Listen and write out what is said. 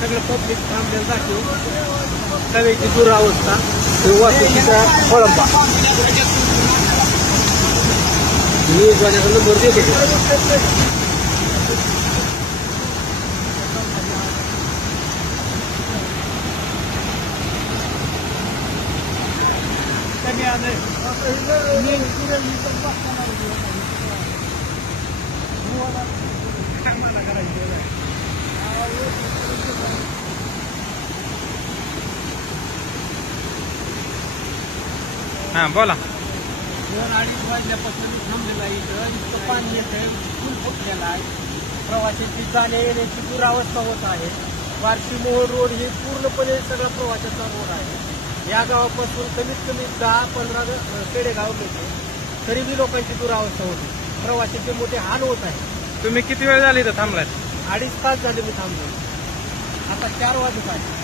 सगळं पब्लिक थांबलेलं दाखवू सगळ्याची दुरावस्था वाहतुकीचा खोळंबा न्यूजवाल्याचा नंबर देतो हां बोला. 2-2:30 वाजल्यापासून थांबलेला आहे. इतकं पाणी येतंय, पूल फुटलेला आहे. प्रवाशांची जाण्या येण्याची दुरावस्था होत आहे. बार्शी मोहोळ रोड हे पूर्णपणे सगळा प्रवाशाचा रोड आहे. या गावापासून कमीत कमी 10-15 खेडेगाव मिळते तरीही लोकांची दुरावस्था होते. प्रवाशांचे मोठे हाल होत आहे. तुम्ही किती वेळ झाली इथं थांबलाय? 2.5 तास झाले मी थांबलो. आता 4 वाजत आहे.